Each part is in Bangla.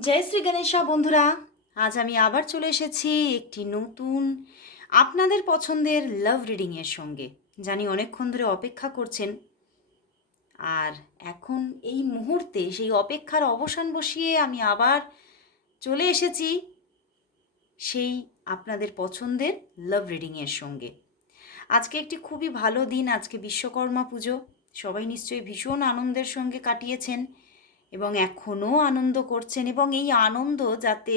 জয় শ্রী গণেশা, বন্ধুরা। আজ আমি আবার চলে এসেছি একটি নতুন আপনাদের পছন্দের লাভ রিডিংয়ের সঙ্গে জানি অনেকক্ষণ ধরে অপেক্ষা করছেন। আর এখন এই মুহূর্তে সেই অপেক্ষার অবসান বসিয়ে আমি আবার চলে এসেছি সেই আপনাদের পছন্দের লাভ রিডিংয়ের সঙ্গে। আজকে একটি খুবই ভালো দিন, আজকে বিশ্বকর্মা পুজো। সবাই নিশ্চয়ই ভীষণ আনন্দের সঙ্গে কাটিয়েছেন। এবং এখনও আনন্দ করছেন এবং এই আনন্দ যাতে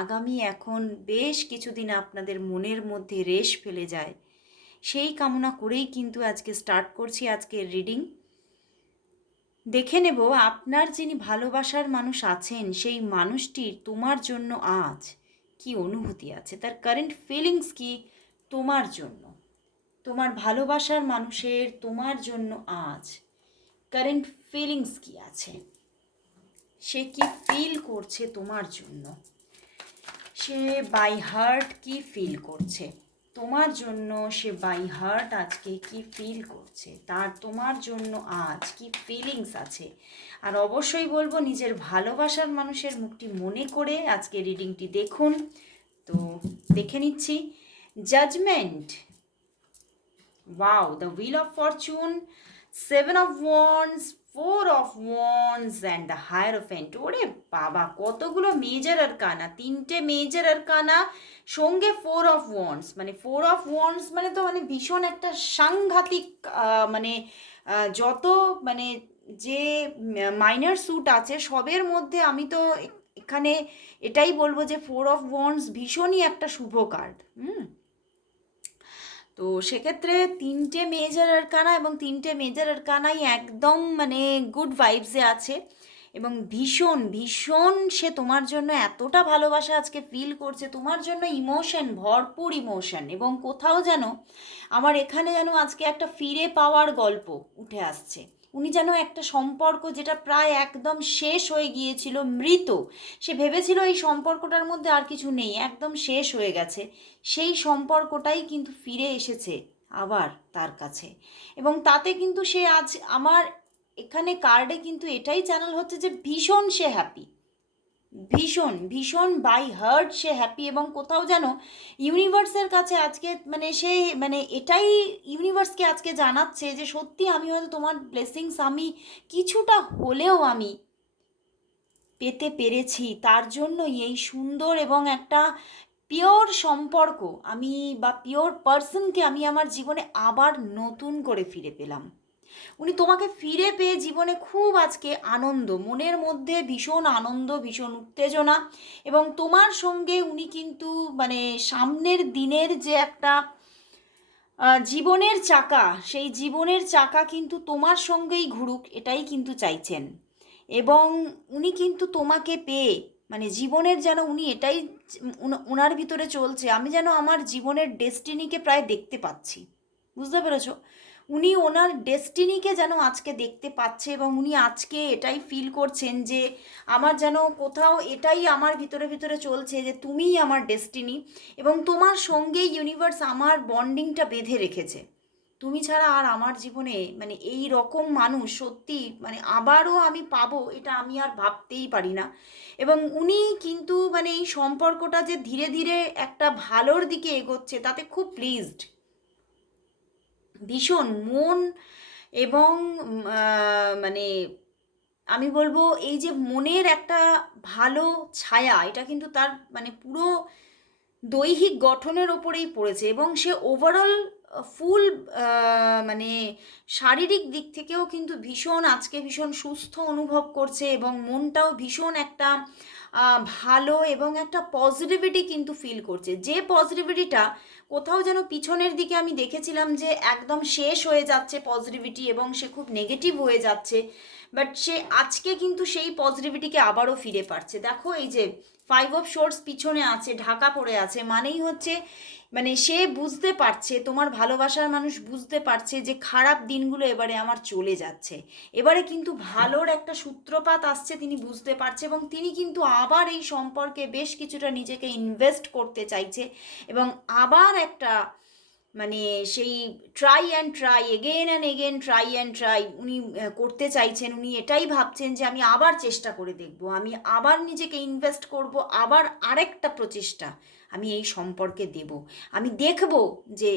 আগামী এখন বেশ কিছুদিন আপনাদের মনের মধ্যে রেশ ফেলে যায়। সেই কামনা করেই কিন্তু আজকে স্টার্ট করছি আজকের রিডিং দেখে নেব আপনার যিনি ভালোবাসার মানুষ আছেন, সেই মানুষটির তোমার জন্য আজ কি অনুভূতি আছে? তার কারেন্ট ফিলিংস কি তোমার জন্য? তোমার ভালোবাসার মানুষের তোমার জন্য আজ কারেন্ট ফিলিংস কি আছে? সে কি ফিল করছে তোমার জন্য? সে বাই হার্ট কি ফিল করছে? তোমার জন্য সে বাই হার্ট আজকে কি ফিল করছে? তার তোমার জন্য আজ কি ফিলিংস আছে? আর অবশ্যই বলব নিজের ভালোবাসার মানুষের মুখটি মনে করে আজকে রিডিংটি দেখুন। তো দেখে নিচ্ছি। Judgement wow the wheel of fortune. Seven of wands, four of wands and the hierophant. ওরে বাবা, কতগুলো মেজর আর কানা তিনটে মেজর আর কানা সঙ্গে ফোর অফ ওয়ান্স মানে ফোর অফ ওয়ান্স মানে তো মানে ভীষণ একটা সাংঘাতিক মানে যত মানে যে মাইনার স্যুট আছে, সবের মধ্যে আমি তো এখানে এটাই বলব যে ফোর অফ ওয়ান্স ভীষণই একটা শুভ কার্ড হুম? তো সেক্ষেত্রে তিনটে মেজর আরকানা এবং তিনটে মেজর আরকানাই একদম মানে গুড ভাইবসে আছে। এবং ভীষণ ভীষণ সে তোমার জন্য এতটা ভালোবাসা আজকে ফিল করছে, তোমার জন্য ইমোশন ভরপুর ইমোশন এবং কোথাও যেন আমার এখানে যেন আজকে একটা ফিরে পাওয়ার গল্প উঠে আসছে। উনি যেন একটা সম্পর্ক যেটা প্রায় একদম শেষ হয়ে গিয়েছিল, মৃত। সে ভেবেছিল এই সম্পর্কটার মধ্যে আর কিছু নেই, একদম শেষ হয়ে গেছে। সেই সম্পর্কটাই কিন্তু ফিরে এসেছে আবার তার কাছে। এবং তাতে কিন্তু সে আজ আমার এখানে কার্ডে কিন্তু এটাই চ্যানেল হচ্ছে যে ভীষণ সে হ্যাপি ভীষণ ভীষণ বাই হার্ট সে হ্যাপি এবং কোথাও যেন ইউনিভার্সের কাছে আজকে মানে সে মানে এটাই ইউনিভার্সকে আজকে জানাচ্ছে যে সত্যি আমি হয়তো তোমার ব্লেসিংস আমি কিছুটা হলেও আমি পেতে পেরেছি। তার জন্যই এই সুন্দর এবং একটা পিওর সম্পর্ক আমি বা পিওর পার্সনকে আমি আমার জীবনে আবার নতুন করে ফিরে পেলাম। উনি তোমাকে ফিরে পেয়ে জীবনে খুব আজকে আনন্দ, মনের মধ্যে ভীষণ আনন্দ, ভীষণ উত্তেজনা এবং তোমার সঙ্গে উনি কিন্তু মানে সামনের দিনের যে একটা জীবনের চাকা, সেই জীবনের চাকা কিন্তু তোমার সঙ্গেই ঘুরুক, এটাই কিন্তু চাইছেন। এবং উনি কিন্তু তোমাকে পেয়ে মানে জীবনের যেন উনি এটাই ওনার ভিতরে চলছে, আমি যেন আমার জীবনের ডেস্টিনিকে প্রায় দেখতে পাচ্ছি। বুঝতে পেরেছ? উনি ওনার ডেস্টিনিকে যেন আজকে দেখতে পাচ্ছে এবং উনি আজকে এটাই ফিল করছেন যে আমার যেন কোথাও এটাই আমার ভিতরে ভিতরে চলছে যে তুমিই আমার ডেস্টিনি এবং তোমার সঙ্গে ইউনিভার্স আমার বন্ডিংটা বেঁধে রেখেছে। তুমি ছাড়া আর আমার জীবনে মানে এই রকম মানুষ সত্যি মানে আবারও আমি পাবো এটা আমি আর ভাবতেই পারি না। এবং উনি কিন্তু মানে এই সম্পর্কটা যে ধীরে ধীরে একটা ভালোর দিকে এগোচ্ছে তাতে খুব প্লিজড ভীষণ মন এবং মানে আমি বলব এই যে মনের একটা ভালো ছায়া, এটা কিন্তু তার মানে পুরো দৈহিক গঠনের ওপরেই পড়েছে এবং সে ওভারঅল ফুল মানে শারীরিক দিক থেকেও কিন্তু ভীষণ, আজকে ভীষণ সুস্থ অনুভব করছে এবং মনটাও ভীষণ একটা ভালো এবং একটা পজিটিভিটি কিন্তু ফিল করছে। যে পজিটিভিটিটা কোথাও যেন পিছনের দিকে আমি দেখেছিলাম যে একদম শেষ হয়ে যাচ্ছে পজিটিভিটি এবং সে খুব নেগেটিভ হয়ে যাচ্ছে বাট সে আজকে কিন্তু সেই পজিটিভিটিকে আবারও ফিরে পারছে দেখো এই যে ফাইভ অফ শোর্টস পিছনে আছে, ঢাকা পড়ে আছে, মানেই হচ্ছে মানে সে বুঝতে পারছে, তোমার ভালোবাসার মানুষ বুঝতে পারছে যে খারাপ দিনগুলো এবারে আমার চলে যাচ্ছে। এবারে কিন্তু ভালোর একটা সূত্রপাত আসছে তিনি বুঝতে পারছে এবং তিনি কিন্তু আবার এই সম্পর্কে বেশ কিছুটা নিজেকে ইনভেস্ট করতে চাইছে এবং আবার একটা মানে সেই try and try again and again try and try উনি করতে চাইছেন। উনি এটাই ভাবছেন যে আমি আবার চেষ্টা করে দেখব, আমি আবার নিজেকে ইনভেস্ট করব, আবার আরেকটা প্রচেষ্টা। আমি এই সম্পর্কে দেব। আমি দেখব যে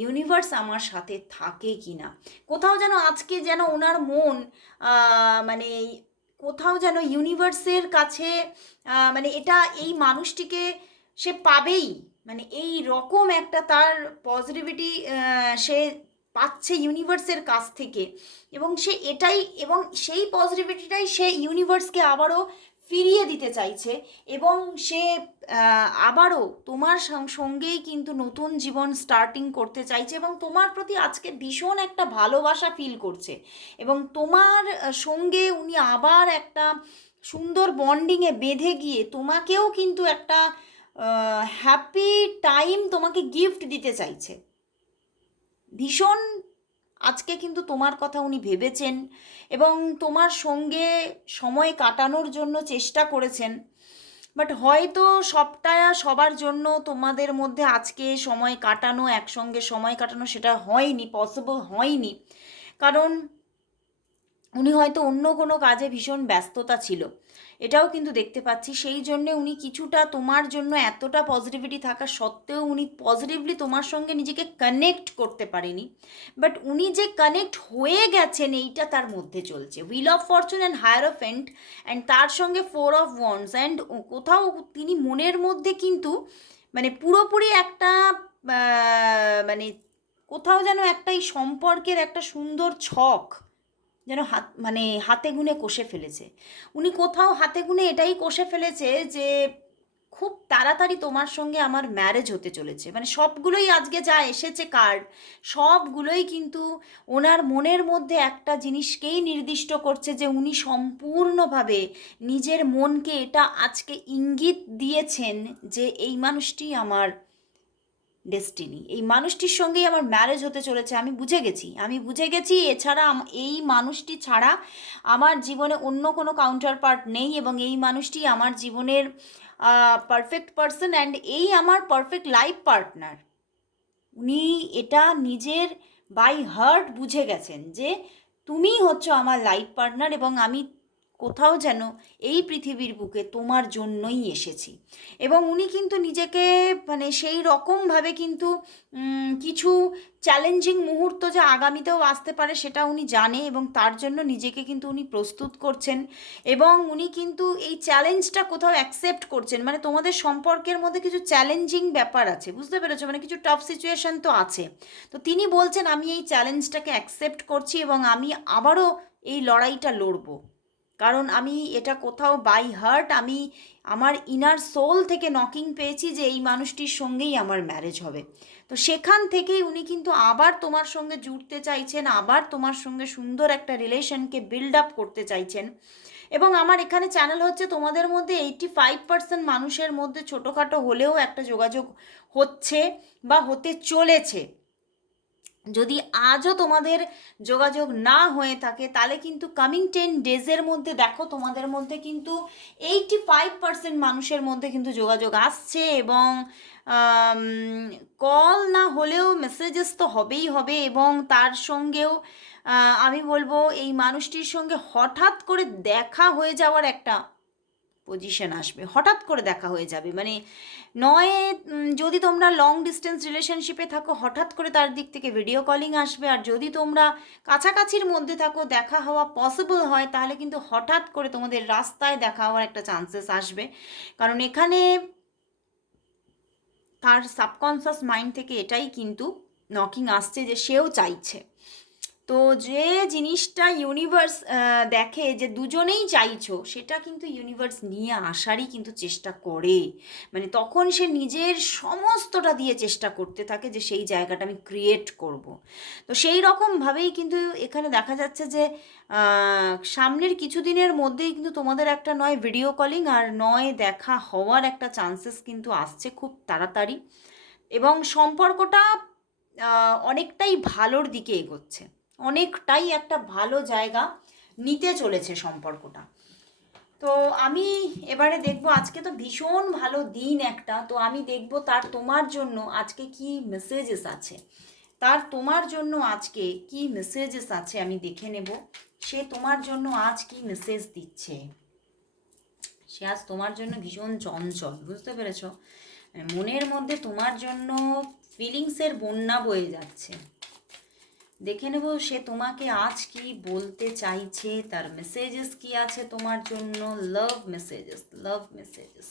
ইউনিভার্স আমার সাথে থাকে কি না কোথাও যেন আজকে যেন ওনার মন মানে কোথাও যেন ইউনিভার্সের কাছে মানে এটা এই মানুষটিকে সে পাবেই। মানে এই রকম একটা তার পজিটিভিটি সে পাচ্ছে ইউনিভার্সের কাছ থেকে। এবং সে এটাই, এবং সেই পজিটিভিটিটাই সে ইউনিভার্সকে আবারও ফিরিয়ে দিতে চাইছে এবং সে আবারও তোমার সঙ্গেই কিন্তু নতুন জীবন স্টার্টিং করতে চাইছে এবং তোমার প্রতি আজকে ভীষণ একটা ভালোবাসা ফিল করছে এবং তোমার সঙ্গে উনি আবার একটা সুন্দর বন্ডিংয়ে বেঁধে গিয়ে তোমাকেও কিন্তু একটা হ্যাপি টাইম তোমাকে গিফট দিতে চাইছে। ভীষণ আজকে কিন্তু তোমার কথা উনি ভেবেছেন এবং তোমার সঙ্গে সময় কাটানোর জন্য চেষ্টা করেছেন। বাট হয়তো সবটা সবার জন্য তোমাদের মধ্যে আজকে সময় কাটানো, একসঙ্গে সময় কাটানো সেটা হয়নি পসিবল হয়নি। কারণ উনি হয়তো অন্য কোনো কাজে ভীষণ ব্যস্ততা ছিল। এটাও কিন্তু দেখতে পাচ্ছি। সেই জন্যে উনি কিছুটা তোমার জন্য এতটা পজিটিভিটি থাকা সত্ত্বেও উনি পজিটিভলি তোমার সঙ্গে নিজেকে কানেক্ট করতে পারেনি। বাট উনি যে কানেক্ট হয়ে গেছেন এইটা তার মধ্যে চলছে। Wheel of fortune and hierophant and তার সঙ্গে ফোর অফ ওয়ান্স অ্যান্ড কোথাও তিনি মনের মধ্যে কিন্তু মানে পুরোপুরি একটা মানে কোথাও যেন একটা এই সম্পর্কের একটা সুন্দর ছক যেন হাত মানে হাতে গুনে কষে ফেলেছে। উনি কোথাও হাতে গুনে এটাই কষে ফেলেছে যে, খুব তাড়াতাড়ি তোমার সঙ্গে আমার ম্যারেজ হতে চলেছে। মানে সবগুলোই আজকে যা এসেছে কার্ড সবগুলোই কিন্তু ওনার মনের মধ্যে একটা জিনিসকেই নির্দিষ্ট করছে যে, উনি সম্পূর্ণভাবে নিজের মনকে এটা আজকে ইঙ্গিত দিয়েছেন যে, এই মানুষটি আমার ডেস্টিনি এই মানুষটির সঙ্গেই আমার ম্যারেজ হতে চলেছে, আমি বুঝে গেছি। আমি বুঝে গেছি, এছাড়া এই মানুষটি ছাড়া আমার জীবনে অন্য কোনো কাউন্টার পার্ট নেই এবং এই মানুষটি আমার জীবনের পারফেক্ট পারসন অ্যান্ড এই আমার পারফেক্ট লাইফ পার্টনার উনি এটা নিজের বাই হার্ট বুঝে গেছেন যে, তুমিই হচ্ছ আমার লাইফ পার্টনার এবং আমি কোথাও যেন এই পৃথিবীর বুকে তোমার জন্যই এসেছি। এবং উনি কিন্তু নিজেকে মানে সেই রকমভাবে কিন্তু কিছু চ্যালেঞ্জিং মুহূর্ত যে আগামীতেও আসতে পারে সেটা উনি জানে এবং তার জন্য নিজেকে কিন্তু উনি প্রস্তুত করছেন। এবং উনি কিন্তু এই চ্যালেঞ্জটা কোথাও অ্যাকসেপ্ট করছেন। মানে তোমাদের সম্পর্কের মধ্যে কিছু চ্যালেঞ্জিং ব্যাপার আছে, বুঝতে পেরেছ? মানে কিছু টাফ সিচুয়েশন তো আছে। তো তিনি বলছেন, আমি এই চ্যালেঞ্জটাকে অ্যাকসেপ্ট করছি এবং আমি আবারও এই লড়াইটা লড়বো। কারণ আমি এটা কোথাও বাই হার্ট আমি আমার ইনার সোল থেকে নকিং পেয়েছি যে এই মানুষটির সঙ্গেই আমার ম্যারেজ হবে। তো সেখান থেকেই উনি কিন্তু আবার তোমার সঙ্গে জুড়তে চাইছেন, আবার তোমার সঙ্গে সুন্দর একটা রিলেশনকে বিল্ড আপ করতে চাইছেন। এবং আমার এখানে চ্যানেল হচ্ছে তোমাদের মধ্যে এইটি ফাইভ পার্সেন্ট মানুষের মধ্যে ছোটোখাটো হলেও একটা যোগাযোগ হচ্ছে বা হতে চলেছে। যদি আজও তোমাদের যোগাযোগ না হয়ে থাকে, তাহলে কিন্তু কামিং টেন ডেজের মধ্যে দেখো তোমাদের মধ্যে কিন্তু এইটি ফাইভ পার্সেন্ট মানুষের মধ্যে কিন্তু যোগাযোগ আসছে এবং কল না হলেও মেসেজেস তো হবেই হবে এবং তার সঙ্গেও আমি বলব এই মানুষটির সঙ্গে হঠাৎ করে দেখা হয়ে যাওয়ার একটা পজিশন আসবে। হঠাৎ করে দেখা হয়ে যাবে। মানে নয় যদি তোমরা লং ডিস্টেন্স রিলেশনশিপে থাকো, হঠাৎ করে তার দিক থেকে ভিডিও কলিং আসবে। আর যদি তোমরা কাছাকাছির মধ্যে থাকো, দেখা হওয়া পসিবল হয়, তাহলে কিন্তু হঠাৎ করে তোমাদের রাস্তায় দেখা হওয়ার একটা চান্সেস আসবে। কারণ এখানে তার সাবকনসিয়াস মাইন্ড থেকে এটাই কিন্তু নকিং আসছে যে সেও চাইছে। তো যে জিনিসটা ইউনিভার্স দেখে যে দুজনেই চাইছো, সেটা কিন্তু ইউনিভার্স নিয়ে আসারই কিন্তু চেষ্টা করে। মানে তখন সে নিজের সমস্তটা দিয়ে চেষ্টা করতে থাকে যে সেই জায়গাটা আমি ক্রিয়েট করব। তো সেই রকমভাবেই কিন্তু এখানে দেখা যাচ্ছে যে সামনের কিছুদিনের মধ্যেই কিন্তু তোমাদের একটা নয় ভিডিও কলিং আর নয় দেখা হওয়ার একটা চান্সেস কিন্তু আসছে খুব তাড়াতাড়ি। এবং সম্পর্কটা অনেকটাই ভালোর দিকে এগোচ্ছে। অনেকটাই একটা ভালো জায়গা নিতে চলেছে সম্পর্কটা। তো আমি এবারে দেখব, আজকে তো ভীষণ ভালো দিন একটা, তো আমি দেখব তার তোমার জন্য আজকে কি মেসেজেস আছে। তার তোমার জন্য আজকে কি মেসেজেস আছে আমি দেখে নেব। সে তোমার জন্য আজ কি মেসেজ দিচ্ছে। সে আজ তোমার জন্য ভীষণ চঞ্চল, বুঝতে পেরেছ? মানে মনের মধ্যে তোমার জন্য ফিলিংসের বন্যা বয়ে যাচ্ছে। দেখে নেব সে তোমাকে আজ কি বলতে চাইছে, তার মেসেজেস কি আছে তোমার জন্য? Love messages love messages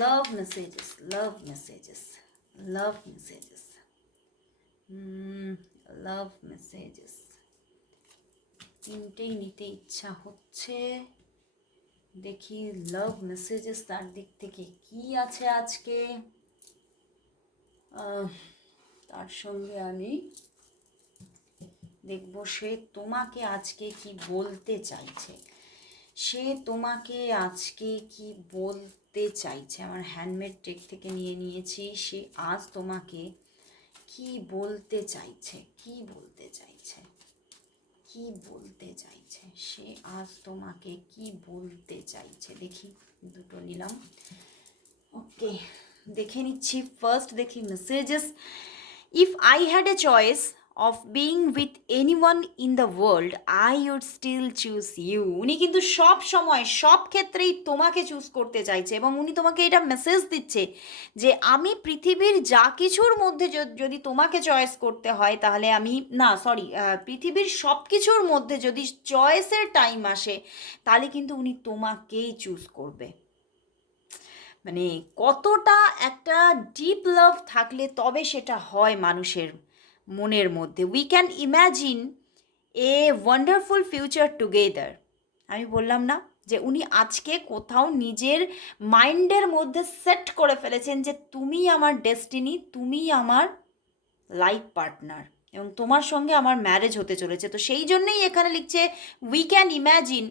love messages love messages love messages love messages তিনটেই নিতে ইচ্ছা হচ্ছে। দেখি লাভ মেসেজেস তার দিক থেকে কি আছে আজকে? তার সঙ্গে আমি দেখব সে তোমাকে আজকে কি বলতে চাইছে। সে তোমাকে আজকে কি বলতে চাইছে? আমার হ্যান্ডমেড টেক থেকে নিয়ে নিয়েছি। সে আজ তোমাকে কি বলতে চাইছে? কি বলতে চাইছে? কি বলতে চাইছে? সে আজ তোমাকে কি বলতে চাইছে? দেখি, দুটো নিলাম। ওকে, দেখে নিচ্ছি। ফার্স্ট দেখি messages if I had a choice of being with any one in the world I would still choose you উনি কিন্তু সব সময়, সব ক্ষেত্রেই তোমাকে চুজ করতে চাইছে এবং উনি তোমাকে এটা মেসেজ দিচ্ছে যে আমি পৃথিবীর যা কিছুর মধ্যে যদি তোমাকে চয়েস করতে হয় তাহলে আমি, না সরি পৃথিবীর সব কিছুর মধ্যে যদি চয়েসের টাইম আসে তাহলে কিন্তু উনি তোমাকেই চুজ করবে। মানে কতটা একটা ডিপ লাভ থাকলে তবে সেটা হয় মানুষের। মনের মধ্যে। We can imagine a wonderful future together আমি বললাম না যে উনি আজকে কোথাও নিজের মাইন্ডের মধ্যে সেট করে ফেলেছেন যে তুমি আমার ডেস্টিনি, তুমি আমার লাইফ পার্টনার এবং তোমার সঙ্গে আমার ম্যারেজ হতে চলেছে। তো সেই জন্যেই এখানে লিখছে we can imagine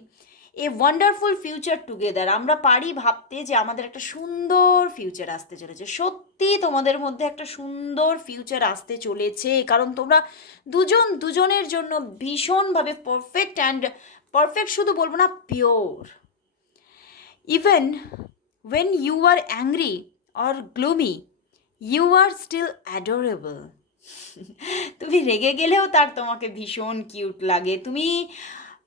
a wonderful future together আমরা পারি ভাবতে যে আমাদের একটা সুন্দর ফিউচার আসতে চলেছে। সত্যি তোমাদের মধ্যে একটা সুন্দর ফিউচার আসতে চলেছে। কারণ তোমরা দুজন, দুজনের জন্য ভীষণভাবে পারফেক্ট অ্যান্ড পারফেক্ট শুধু বলব না pure even when you are angry or gloomy you are still adorable. তুমি রেগে গেলেও তার তোমাকে ভীষণ কিউট লাগে। তুমি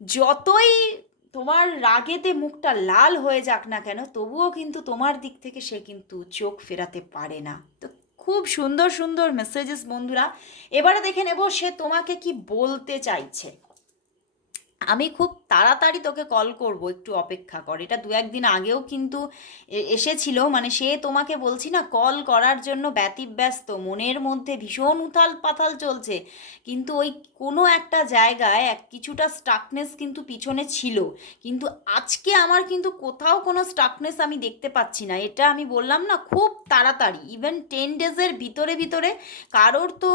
যতই তোমার রাগেতে মুখটা লাল হয়ে যাক না কেন, তবুও কিন্তু তোমার দিক থেকে সে কিন্তু চোখ ফেরাতে পারে না। তো খুব সুন্দর সুন্দর মেসেজেস বন্ধুরা। এবারে দেখে নেব সে তোমাকে কি বলতে চাইছে। আমি খুব তাড়াতাড়ি তোকে কল করব, একটু অপেক্ষা কর। এটা দু একদিন আগেও কিন্তু এসেছিল। মানে সে তোমাকে বলছি না কল করার জন্য ব্যতিব্যস্ত। মনের মধ্যে ভীষণ উথাল পাথাল চলছে। কিন্তু ওই কোনো একটা জায়গায় এক কিছুটা স্টাকনেস কিন্তু পিছনে ছিল। কিন্তু আজকে আমার কিন্তু কোথাও কোনো স্টাকনেস আমি দেখতে পাচ্ছি না। এটা আমি বললাম না, খুব তাড়াতাড়ি। ইভেন টেন ডেজের ভিতরে ভিতরে কারোর তো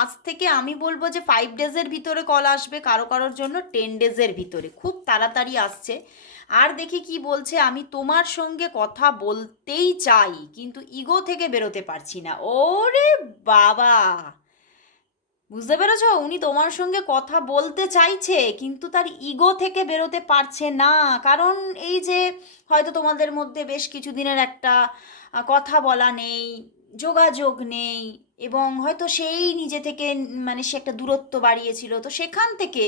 আজ থেকে আমি বলব যে ফাইভ ডেজের ভিতরে কল আসবে। কারও, কারোর জন্য টেন ডেজের ভিতরে। খুব তাড়াতাড়ি আসছে। আর দেখি কি বলছে, আমি তোমার সঙ্গে কথা বলতেই চাই, কিন্তু ইগো থেকে বেরোতে পারছি না। ওরে বাবা! বুঝতে পেরেছ? উনি তোমার সঙ্গে কথা বলতে চাইছে, কিন্তু তার ইগো থেকে বেরোতে পারছে না। কারণ এই যে হয়তো তোমাদের মধ্যে বেশ কিছুদিনের একটা কথা বলা নেই, যোগাযোগ নেই, এবং হয়তো সেই নিজে থেকে মানে সে একটা দূরত্ব বাড়িয়েছিল, তো সেখান থেকে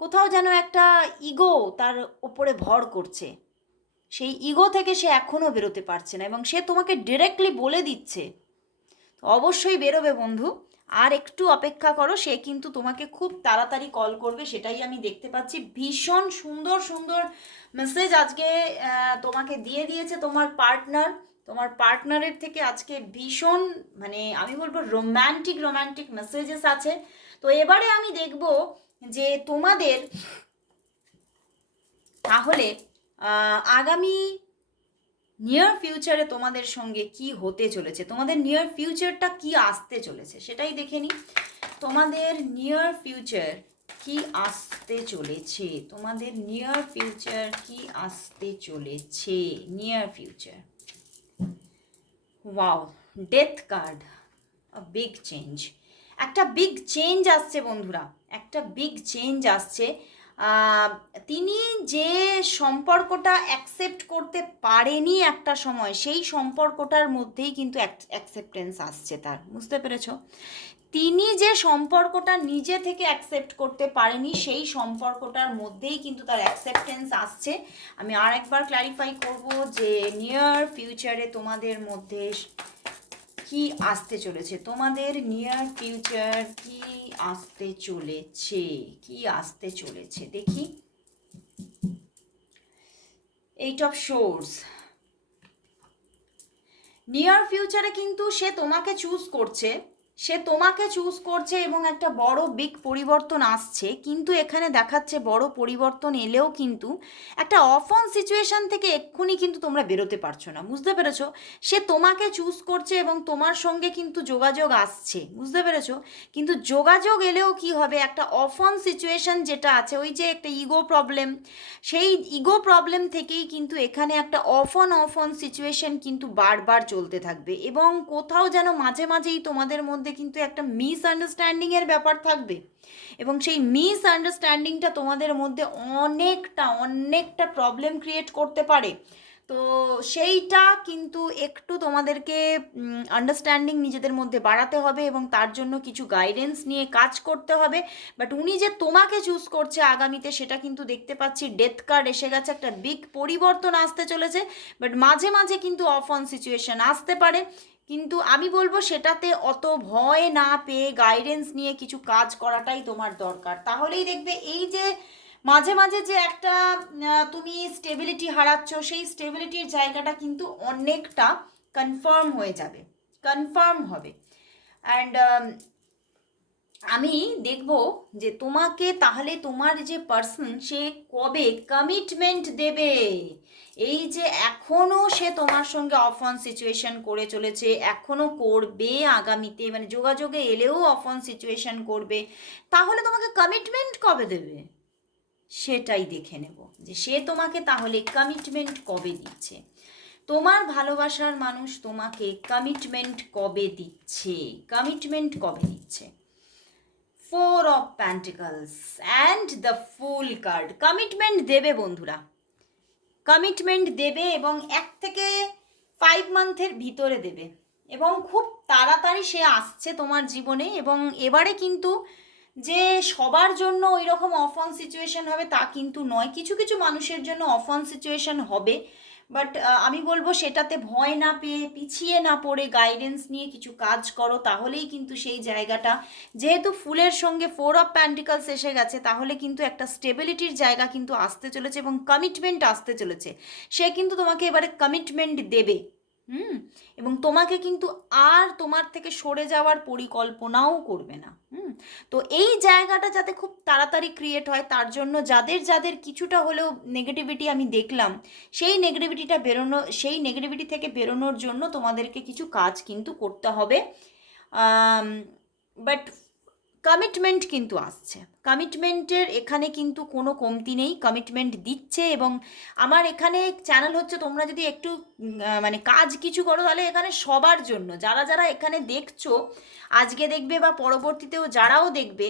কোথাও যেন একটা ইগো তার ওপরে ভর করছে। সেই ইগো থেকে সে এখনও বেরোতে পারছে না এবং সে তোমাকে ডিরেক্টলি বলে দিচ্ছে। অবশ্যই বেরোবে বন্ধু, আর একটু অপেক্ষা করো, সে কিন্তু তোমাকে খুব তাড়াতাড়ি কল করবে, সেটাই আমি দেখতে পাচ্ছি। ভীষণ সুন্দর সুন্দর মেসেজ আজকে তোমাকে দিয়ে দিয়েছে তোমার পার্টনার তোমার পার্টনারের থেকে আজকে ভীষণ মানে আমি বলব রোম্যান্টিক রোম্যান্টিক মেসেজেস আছে। তো এবারে আমি দেখব যে তোমাদের তাহলে আগামী নিয়ার ফিউচারে তোমাদের সঙ্গে কি হতে চলেছে? তোমাদের নিয়ার ফিউচারটা কি আসতে চলেছে? সেটাই দেখে নিই। তোমাদের নিয়ার ফিউচার কি আসতে চলেছে? তোমাদের নিয়ার ফিউচার কি আসতে চলেছে? Near future wow death card big change একটা বিগ চেঞ্জ আসছে বন্ধুরা। একটা বিগ চেঞ্জ আসছে। তিনি যে সম্পর্কটা অ্যাকসেপ্ট করতে পারেনি একটা সময়, সেই সম্পর্কটার মধ্যেই কিন্তু অ্যাকসেপ্টেন্স আসছে তার। বুঝতে পেরেছ? তিনি যে সম্পর্কটা নিজে থেকে অ্যাকসেপ্ট করতে পারেনি, সেই সম্পর্কটার মধ্যেই কিন্তু তার অ্যাকসেপ্টেন্স আসছে। আমি আর একবার ক্ল্যারিফাই করব যে নিয়ার ফিউচারে তোমাদের মধ্যে কি আসতে চলেছে? তোমাদের নিয়ার ফিউচার কি আসতে চলেছে? কি আসতে চলেছে? দেখি। এইট অফ শোর্স নিয়ার ফিউচারে কিন্তু সে তোমাকে চুজ করছে। সে তোমাকে চুজ করছে এবং একটা বড় বিগ পরিবর্তন আসছে, কিন্তু এখানে দেখাচ্ছে বড় পরিবর্তন এলেও কিন্তু একটা অফন সিচুয়েশন থেকে এক্ষুনি কিন্তু তোমরা বেরোতে পারছ না। বুঝতে পেরেছ? সে তোমাকে চুজ করছে এবং তোমার সঙ্গে কিন্তু যোগাযোগ আসছে। বুঝতে পেরেছ? কিন্তু যোগাযোগ এলেও কি হবে? একটা অফন সিচুয়েশন যেটা আছে, ওই যে একটা ইগো প্রবলেম সেই ইগো প্রবলেম থেকেই কিন্তু এখানে একটা অফন অফন সিচুয়েশন কিন্তু বারবার চলতে থাকবে এবং কোথাও যেন মাঝে মাঝেই তোমাদের মধ্যে কিন্তু একটা মিস আন্ডারস্ট্যান্ডিংয়ের ব্যাপার থাকবে। এবং সেই মিস আন্ডারস্ট্যান্ডিংটা তোমাদের মধ্যে অনেকটা অনেকটা প্রবলেম ক্রিয়েট করতে পারে। তো সেইটা কিন্তু একটু তোমাদেরকে আন্ডারস্ট্যান্ডিং নিজেদের মধ্যে বাড়াতে হবে এবং তার জন্য কিছু গাইডেন্স নিয়ে কাজ করতে হবে। বাট উনি যে তোমাকে চুজ করছে আগামীতে, সেটা কিন্তু দেখতে পাচ্ছি ডেথ কার্ড এসে গেছে, একটা বিগ পরিবর্তন আসতে চলেছে। বাট মাঝে মাঝে কিন্তু অফ অন সিচুয়েশন আসতে পারে। কিন্তু আমি বলব সেটাতে অত ভয় না পেয়ে গাইডেন্স নিয়ে কিছু কাজ করাটাই তোমার দরকার। তাহলেই দেখবে এই যে মাঝে মাঝে যে একটা তুমি স্টেবিলিটি হারাচ্ছ, সেই স্টেবিলিটির জায়গাটা কিন্তু অনেকটা কনফার্ম হয়ে যাবে কনফার্ম হবে। অ্যান্ড আমি দেখব যে তোমাকে তাহলে তোমার যে পার্সন সে কবে কমিটমেন্ট দেবে। এই যে এখনও সে তোমার সঙ্গে অফ অন সিচুয়েশন করে চলেছে এখনও করবে আগামীতে মানে যোগাযোগে এলেও অফ অন সিচুয়েশন করবে, তাহলে তোমাকে কমিটমেন্ট কবে দেবে? সেটাই দেখে নেব। যে সে তোমাকে তাহলে কমিটমেন্ট কবে দিচ্ছে? তোমার ভালোবাসার মানুষ তোমাকে কমিটমেন্ট কবে দিচ্ছে? কমিটমেন্ট কবে দিচ্ছে? Four of pentacles and the fool card commitment দেবে বন্ধুরা। কমিটমেন্ট দেবে এবং এক থেকে ফাইভ মান্থের ভিতরে দেবে। এবং খুব তাড়াতাড়ি সে আসছে তোমার জীবনে এবং এবারে কিন্তু যে সবার জন্য ওই রকম অফ অন সিচুয়েশন হবে তা কিন্তু নয়। কিছু কিছু মানুষের জন্য অফ অন সিচুয়েশন হবে। বাট আমি বলব সেটাতে ভয় না পেয়ে, পিছিয়ে না পড়ে গাইডেন্স নিয়ে কিছু কাজ করো, তাহলেই কিন্তু সেই জায়গাটা। যেহেতু ফুলের সঙ্গে ফোর অফ প্যান্টিকালস এসে গেছে, তাহলে কিন্তু একটা স্টেবিলিটির জায়গা কিন্তু আসতে চলেছে এবং কমিটমেন্ট আসতে চলেছে। সে কিন্তু তোমাকে এবারে কমিটমেন্ট দেবে। হুম? এবং তোমাকে কিন্তু আর তোমার থেকে সরে যাওয়ার পরিকল্পনাও করবে না, হুম? তো এই জায়গাটা যাতে খুব তাড়াতাড়ি ক্রিয়েট হয়, তার জন্য যাদের যাদের কিছুটা হলেও নেগেটিভিটি আমি দেখলাম, সেই নেগেটিভিটিটা বেরোনো, সেই নেগেটিভিটি থেকে বেরোনোর জন্য তোমাদেরকে কিছু কাজ কিন্তু করতে হবে। বাট কমিটমেন্ট কিন্তু আসছে। কমিটমেন্টের এখানে কিন্তু কোনো কমতি নেই কমিটমেন্ট দিচ্ছে এবং আমার এখানে চ্যানেল হচ্ছে তোমরা যদি একটু মানে কাজ কিছু করো তাহলে এখানে সবার জন্য, যারা যারা এখানে দেখছ, আজকে দেখবে বা পরবর্তীতেও যারাও দেখবে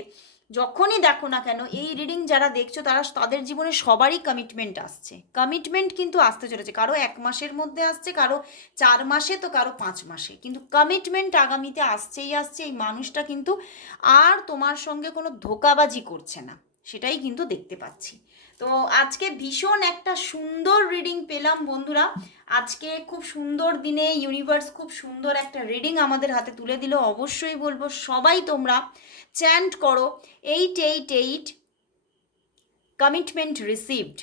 যখনই দেখো না কেন, এই রিডিং যারা দেখছ, তারা তাদের জীবনে সবারই কমিটমেন্ট আসছে। কমিটমেন্ট কিন্তু আসতে চলেছে। কারও এক মাসের মধ্যে আসছে, কারও চার মাসে, তো কারও পাঁচ মাসে। কিন্তু কমিটমেন্ট আগামীতে আসছেই আসছে, এই মানুষটা কিন্তু আর তোমার সঙ্গে কোনো ধোকাবাজি করছে না। সেটাই কিন্তু দেখতে পাচ্ছি। তো আজকে ভীষণ একটা সুন্দর রিডিং পেলাম বন্ধুরা। আজকে খুব সুন্দর দিনে ইউনিভার্স খুব সুন্দর একটা রিডিং আমাদের হাতে তুলে দিল। অবশ্যই বলব সবাই তোমরা চ্যান্ট করো eight eight eight commitment received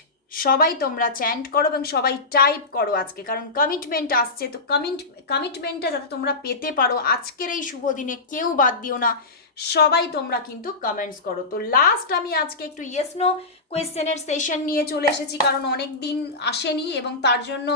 সবাই তোমরা চ্যান্ট করো এবং সবাই টাইপ করো আজকে, কারণ কমিটমেন্ট আসছে। তো কমিট কমিটমেন্টটা যাতে তোমরা পেতে পারো। আজকের এই শুভ দিনে কেউ বাদ দিও না। সবাই তোমরা কিন্তু কমেন্টস করো। তো লাস্ট আমি আজকে একটু ইয়েস নো কোয়েশ্চেনের সেশন নিয়ে চলে এসেছি, কারণ অনেক দিন আসেনি এবং তার জন্য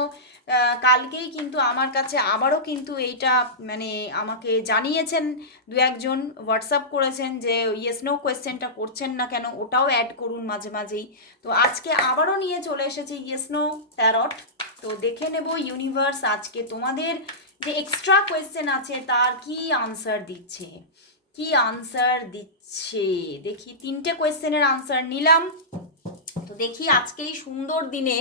কালকেই কিন্তু আমার কাছে আবারও কিন্তু এইটা মানে আমাকে জানিয়েছেন দু একজন হোয়াটসঅ্যাপ করেছেন যে ইয়েস নো কোয়েশ্চেনটা করছেন না কেন, ওটাও অ্যাড করুন মাঝে মাঝেই। তো আজকে আবারও নিয়ে চলে এসেছি ইয়েস নো প্যারট তো দেখে নেব ইউনিভার্স আজকে তোমাদের যে এক্সট্রা কোয়েশ্চেন আছে, তার কি আনসার দিচ্ছে। কি আনসার দিচ্ছে? দেখি, তিনটে কোয়েশ্চেনের আনসার নিলাম। তো দেখি আজকে এই সুন্দর দিনে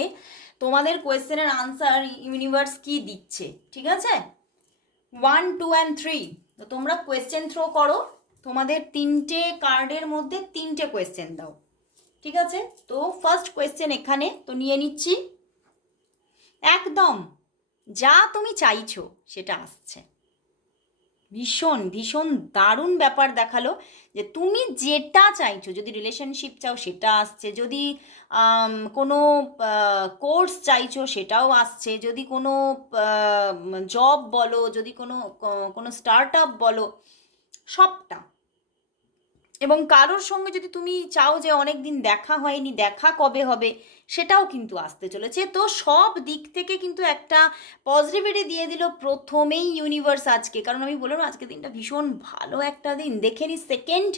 তোমাদের কোয়েশ্চেনের আনসার ইউনিভার্স কি দিচ্ছে, ঠিক আছে? ওয়ান টু অ্যান্ড থ্রি তো তোমরা কোয়েশ্চেন থ্রো করো। তোমাদের তিনটে কার্ডের মধ্যে তিনটে কোয়েশ্চেন দাও, ঠিক আছে? তো ফার্স্ট কোয়েশ্চেন এখানে, তো নিয়ে নিচ্ছি। একদম যা তুমি চাইছো, সেটা আসছে। ভীষণ ভীষণ দারুণ ব্যাপার দেখাল যে তুমি যেটা চাইছো, যদি রিলেশনশিপ চাও সেটা আসছে, যদি কোনো কোর্স চাইছো সেটাও আসছে, যদি কোনো জব বলো, যদি কোনো কোনো স্টার্ট আপ বলো, সবটা। এবং কারোর সঙ্গে যদি তুমি চাও যে অনেক দিন দেখা হয়নি, দেখা কবে হবে সেটাও কিন্তু আসতে চলেছে। তো সব দিক থেকে কিন্তু একটা পজিটিভিটি দিয়ে দিল প্রথমেই ইউনিভার্স আজকে। কারণ আমি বললাম আজকে দিনটা ভীষণ ভালো একটা দিন। দেখে নি সেকেন্ড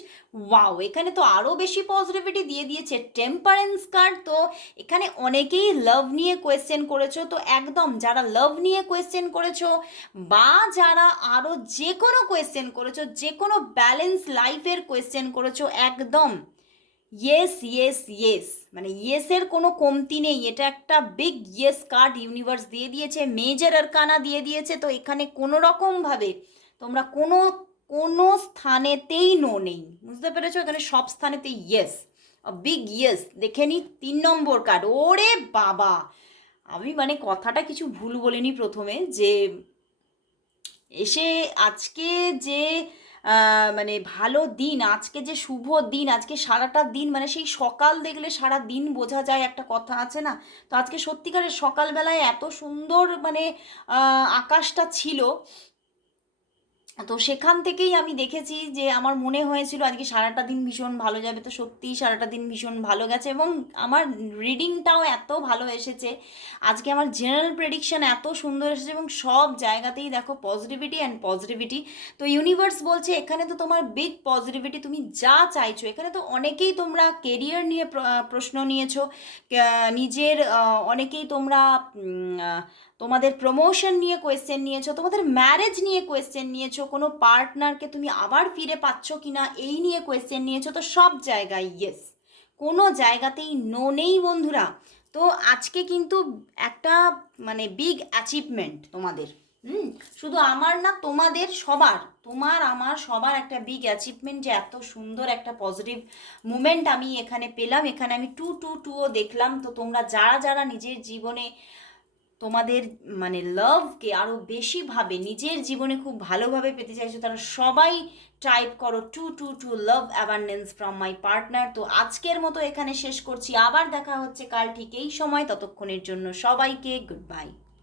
ওয়াও এখানে তো আরও বেশি পজিটিভিটি দিয়ে দিয়েছে টেম্পারেন্স কার্ড তো এখানে অনেকেই লাভ নিয়ে কোয়েশ্চেন করেছ। তো একদম যারা লাভ নিয়ে কোয়েশ্চেন করেছ বা যারা আরও যে কোনো কোয়েশ্চেন করেছ যে কোনো ব্যালেন্স লাইফের কোয়েশ্চেন করেছ, একদম ইয়েস ইয়েস ইয়েস মানে ইয়েসের কোনো কমতি নেই। এটা একটা বিগ ইয়েস কার্ড ইউনিভার্স দিয়ে দিয়েছে মেজর আরকানা দিয়ে দিয়েছে। তো এখানে কোনো রকমভাবে তোমরা কোনো কোনো স্থানেতেই নো নেই। বুঝতে পেরেছ? এখানে সব স্থানেতেই ইয়েস বিগ ইয়েস দেখে নি, তিন নম্বর কার্ড ওরে বাবা! আমি মানে কথাটা কিছু ভুল বলিনি প্রথমে যে, এসে আজকে যে মানে ভালো দিন, আজকে যে শুভ দিন, আজকে সারাটা দিন মানে সেই সকাল দেখলে সারা দিন বোঝা যায় একটা কথা আছে না? তো আজকে সত্যিকারের সকালবেলায় এত সুন্দর মানে আকাশটা ছিল তো সেখান থেকেই আমি দেখেছি যে আমার মনে হয়েছিল আজকে সারাটা দিন ভীষণ ভালো যাবে। তো সত্যিই সারাটা দিন ভীষণ ভালো গেছে এবং আমার রিডিংটাও এত ভালো এসেছে। আজকে আমার জেনারেল প্রেডিকশন এত সুন্দর এসেছে এবং সব জায়গাতেই দেখো পজিটিভিটি অ্যান্ড পজিটিভিটি তো ইউনিভার্স বলছে, এখানে তো তোমার বিগ পজিটিভিটি তুমি যা চাইছো, এখানে তো অনেকেই তোমরা কেরিয়ার নিয়ে প্রশ্ন নিয়েছো। নিজের অনেকেই তোমরা তোমাদের প্রমোশন নিয়ে কোয়েশ্চেন নিয়েছো, তোমাদের ম্যারেজ নিয়ে কোয়েশ্চেন নিয়েছো, কোনো পার্টনারকে তুমি আবার ফিরে পাচ্ছ কি না এই নিয়ে কোয়েশ্চেন নিয়েছো, তো সব জায়গায় ইয়েস কোনো জায়গাতেই নো নেই বন্ধুরা। তো আজকে কিন্তু একটা মানে বিগ অ্যাচিভমেন্ট তোমাদের। হুম? শুধু আমার না, তোমাদের সবার, তোমার, আমার সবার একটা বিগ অ্যাচিভমেন্ট যে এত সুন্দর একটা পজিটিভ মুমেন্ট আমি এখানে পেলাম। এখানে আমি টু টু টুও দেখলাম। তো তোমরা যারা যারা নিজের জীবনে তোমাদের মানে লাভকে আরও বেশিভাবে, নিজের জীবনে খুব ভালোভাবে পেতে চাইছো, তারা সবাই টাইপ করো two two two love abundance from my partner তো আজকের মতো এখানে শেষ করছি। আবার দেখা হচ্ছে কাল ঠিক এই সময়। ততক্ষণের জন্য সবাইকে গুড বাই